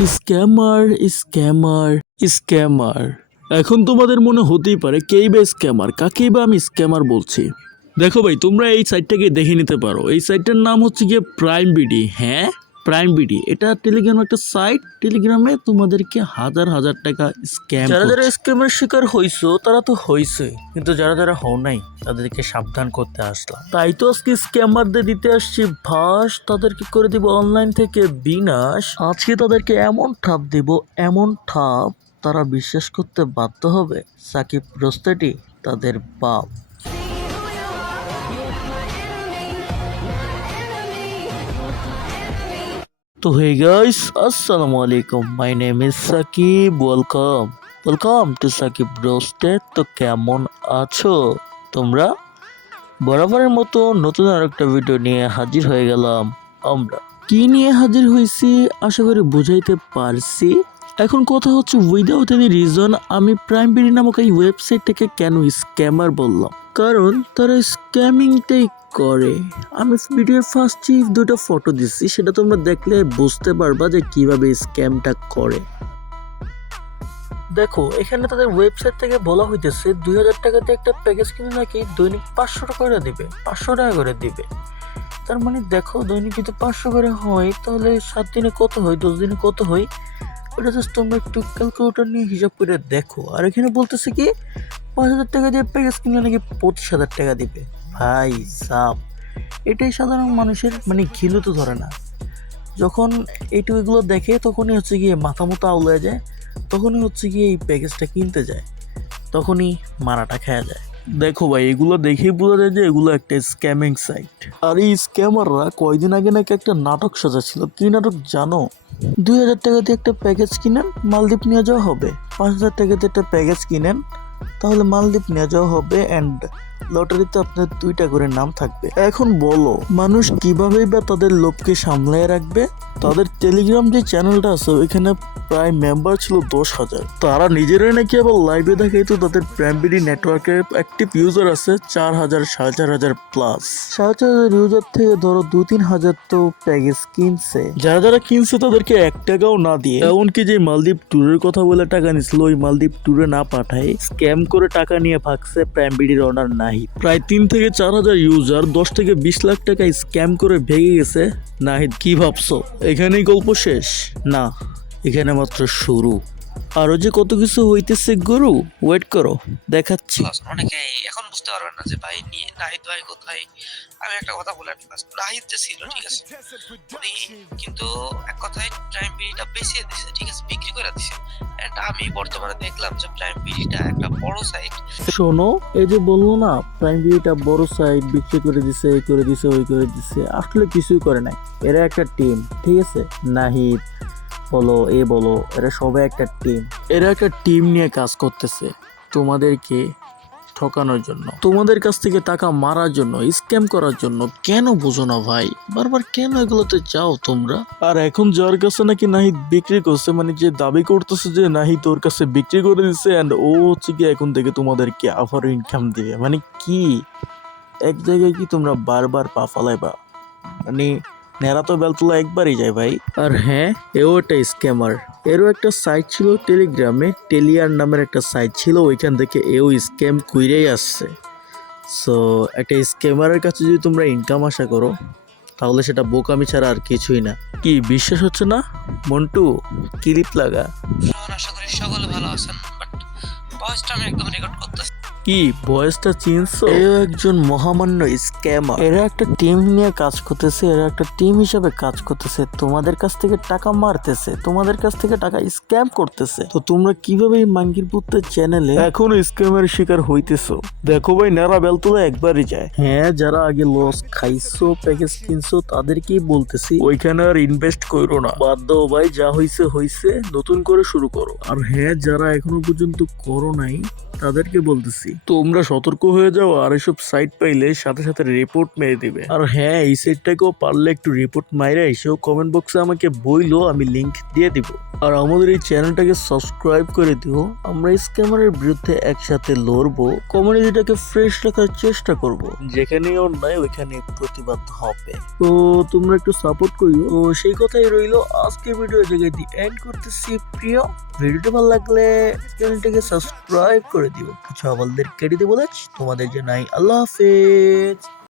Scammer scammer scammer. এখন তোমাদের মনে হতেই পারে কেই বা স্ক্যামার, কাকেই বা আমি স্ক্যামার বলছি। দেখো ভাই, তোমরা এই সাইটটাকে দেখে নিতে পারো। এই সাইটটার নাম হচ্ছে গিয়ে প্রাইম বিডি। হ্যাঁ, প্রাইম বিডি এটা টেলিগ্রাম একটা সাইট। টেলিগ্রামে তোমাদেরকে হাজার হাজার টাকা স্ক্যাম, যারা যারা স্ক্যামের শিকার হইছো তারা তো হইছে, কিন্তু যারা যারা হও নাই তাদেরকে সাবধান করতে আসলাম। তাই তো আজকে স্ক্যামারদের দিতে আসছি ভাস, তাদেরকে করে দিব অনলাইন থেকে বিনাশ। আজকে তাদেরকে এমন ঠাপ দেব, এমন ঠাপ তারা বিশ্বাস করতে বাধ্য হবে সাকিব রোস্তেটি তাদের বাপ। তো হে গাইস, আসসালামু আলাইকুম, my name is Sakib. Welcome to Sakib roasted. তো কেমন আছো তোমরা? বরাবরের মতো নতুন আরেকটা ভিডিও নিয়ে হাজির হয়ে গেলাম আমরা। কি নিয়ে হাজির হয়েছি আশা করি বুঝাইতে পারছি। এখন কথা হচ্ছে, উইদাউট এনি রিজন আমি প্রাইম বিডি নামক এই ওয়েবসাইটটাকে কেন স্ক্যামার বললাম, কারণ তারা স্ক্যামিংটাই করে। আমি ভিডিওর ফার্স্টে দুটো ফটো দিচ্ছি, সেটা তোমরা দেখলে বুঝতে পারবা যে কিভাবে স্ক্যামটা করে। দেখো, এখানে তাদের ওয়েবসাইট থেকে বলা হইতেছে 2000 টাকাতে একটা প্যাকেজ কিনে নাকি দৈনিক 500 টাকা করে দিবে, 500 টাকা করে দিবে। তার মানে দেখো, দৈনিক যদি 500 করে হয় তাহলে 7 দিনে কত হয়, 10 দিনে কত হয়, ওটা জাস্ট তোমরা একটু ক্যালকুলেটর নিয়ে হিসাব করে দেখো। আর এখানে বলতেছে কি 5000 টাকা দিয়ে প্যাকেজ কিনলে নাকি 25,000 টাকা দিবে। ভাই সাব, এটাই সাধারণ মানুষের মানে ঘিলু তো ধরে না। যখন এগুলো দেখে তখনই হচ্ছে গিয়ে মাথা মতো আউলে যায়, তখনই হচ্ছে গিয়ে এই প্যাকেজটা কিনতে যায়, তখনই মারাটা খাওয়া যায়। দেখো ভাই, এগুলো দেখেই বোঝা যায় যে এগুলো একটা স্ক্যামিং সাইট। আর এই স্ক্যামাররা কয়দিন আগে নাকি একটা নাটক সাজাচ্ছিল। কি নাটক জানো? 2000 টাকা দিয়ে একটা প্যাকেজ কিনেন, মালদ্বীপ নিয়ে যাওয়া হবে। 5000 টাকা দিয়ে একটা প্যাকেজ কিনেন, তাহলে মালদ্বীপ নিয়ে যাওয়া হবে, অ্যান্ড লটারিতে আপনার 2টা করে নাম থাকবে। এখন বলো, মানুষ কিভাবে বা তাদের লোভকে সামলায় রাখবে? তাদের টেলিগ্রাম যে চ্যানেলটা আছে ওইখানে প্রায় মেম্বার ছিল 10,000। তারা নিজেরাই নাকি আবার লাইভে দেখাই তো তাদের প্রাইম বিডি নেটওয়ার্কের অ্যাক্টিভ ইউজার আছে 4,000, 4,500 প্লাস। 4,500 ইউজার থেকে ধরো 2-3 হাজার তো প্যাকেজ কিনছে। যারা যারা কিনছে তাদেরকে 1 টাকাও না দিয়ে, এমনকি যে মালদ্বীপ ট্যুরের কথা বলে টাকা নিছিল, ওই মালদ্বীপ ট্যুরে না পাঠায় স্ক্যাম করে টাকা নিয়ে ভাগছে প্রাইম বিডির অনার নাহিদ। প্রায় 3 থেকে 4,000 ইউজার 10 থেকে 20 লাখ টাকা স্ক্যাম করে ভেঙে গেছে নাহিদ। কি ভাবছো এখানেই গল্প শেষ? না, এখানে মাত্র শুরু। আরো যে কত কিছু হইতেছে গুরু, ওয়েট করো, দেখাচ্ছি। অনেকেই এখন বুঝতে পারবেন না যে ভাই নাহিদ ভাই কোথায়। আমি একটা কথা বলে নাহিদ যে ছিল, ঠিক আছে, উনি কিন্তু এক কথায় প্রাইম বিডিটা বেচিয়ে দিছে, ঠিক আছে, বিক্রি করে দিছে। এন্ড আমি বর্তমানে দেখলাম যে প্রাইম বিডিটা একটা বড় সাইট। শোনো, এই যে বললো না প্রাইম বিডিটা বড় সাইট বিক্রি করে দিছে, এই করে দিছে, ওই করে দিছে, আসলে কিছুই করে নাই। এরা একটা টিম, ঠিক আছে, নাহিদ বলো, বলো, এরা সবাই একটা টিম। এরা একটা টিম নিয়ে কাজ করতেছে তোমাদেরকে ঠকানোর জন্য, তোমাদের কাছ থেকে টাকা মারার জন্য, স্ক্যাম করার জন্য। কেন বুঝো না ভাই, বারবার কেন এগুলোতে যাও তোমরা? আর এখন যার কাছে নাকি নাহিদ বিক্রি করছে, মানে যে দাবি করতেছে যে নাহিদ ওর কাছে বিক্রি করে দিচ্ছে, অ্যান্ড ও হচ্ছে কি এখন থেকে তোমাদেরকে আবার ইনকাম দিবে, মানে কি এক জায়গায় কি তোমরা বারবার পা ফালাইবা? মানে নেড়া তো বেলতলা একবারই যায় ভাই। আর হ্যাঁ, এও একটা স্ক্যামার। এরও একটা সাইট ছিল টেলিগ্রামে, টেলিয়ার নামের একটা সাইট ছিল, ওইখান থেকে এও স্ক্যাম কইরাই আসছে। সো একটা স্ক্যামারের কাছে যদি তোমরা ইনকাম আশা করো তাহলে সেটা বোকামি ছাড়া আর কিছুই না। কি বিশ্বাস হচ্ছে না? মন্টু, ক্লিপ লাগা। আশা করি সকলে ভালো আছেন, বাট ভয়েসটা আমি একদম রেকর্ড করতেছি। কি ভয়েসটা চিনছো? এও একজন মহামান্য স্ক্যামার। এরা একটা টিম নিয়ে কাজ করতেছে, এরা একটা টিম হিসেবে কাজ করতেছে, তোমাদের কাছ থেকে টাকা মারতেছে, তোমাদের কাছ থেকে টাকা স্ক্যাম করতেছে। তো তোমরা কিভাবে এই মাঙ্গির পুত্রের চ্যানেলে এখনো স্ক্যামের শিকার হইতেছো? দেখো ভাই, নেড়া বেলতলা একবারই যায়। হ্যাঁ, যারা আগে লস খাইছো, প্যাকেজ কিনছো, তাদেরকেই বলতেছি ওইখানে আর ইনভেস্ট করো না, বাদ দাও ভাই, যা হইছে হইছে, নতুন করে শুরু করো। আর হ্যাঁ, যারা এখনো পর্যন্ত করো নাই তাদেরকে বলতেছি তোমরা সতর্ক হয়ে যাও, আর এসব সাইট পাইলে সাথে সাথে রিপোর্ট মেরে দিবে। আর হ্যাঁ, এই সাইটটাকেও পারলে একটু রিপোর্ট মাইরা এসেও কমেন্ট বক্সে আমাকে বইলো, আমি লিংক দিয়ে দিব। আর আমাদের এই চ্যানেলটাকে সাবস্ক্রাইব করে দিও। আমরা স্ক্যামারের বিরুদ্ধে একসাথে লড়বো, কমিউনিটিটাকে ফ্রেশ রাখার চেষ্টা করব। যেখানে অন্যায় ওইখানে প্রতিবাদ হবে। তো তোমরা একটু সাপোর্ট করিও। তো সেই কথাই রইলো, আজকের ভিডিও জায়গায় দিয়ে এন্ড করতেছি। প্রিয়, ভিডিওটা ভালো লাগলে চ্যানেলটাকে সাবস্ক্রাইব করে দিও। কিছু আমাদের কেটে বলে তোমাদের জানাই আল্লাহ হাফেজ।